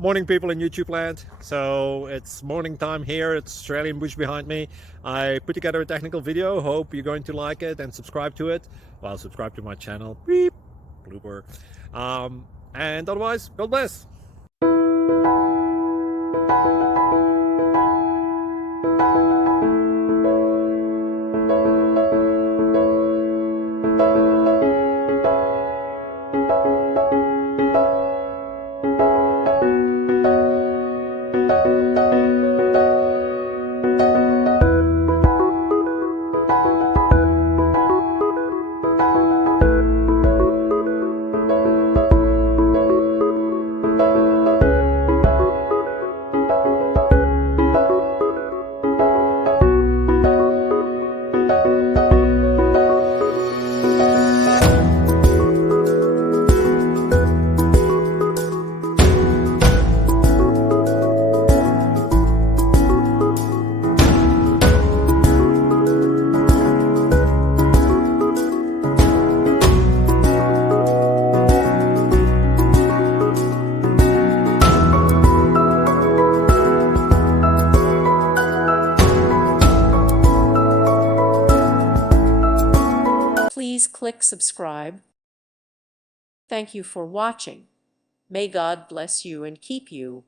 Morning, people in YouTube land. So it's morning time here. It's Australian bush behind me. I put together a technical video. Hope you're going to like it and subscribe to it. Well, subscribe to my channel. Beep, blooper. And otherwise, God bless. Please click subscribe. Thank you for watching. May God bless you and keep you.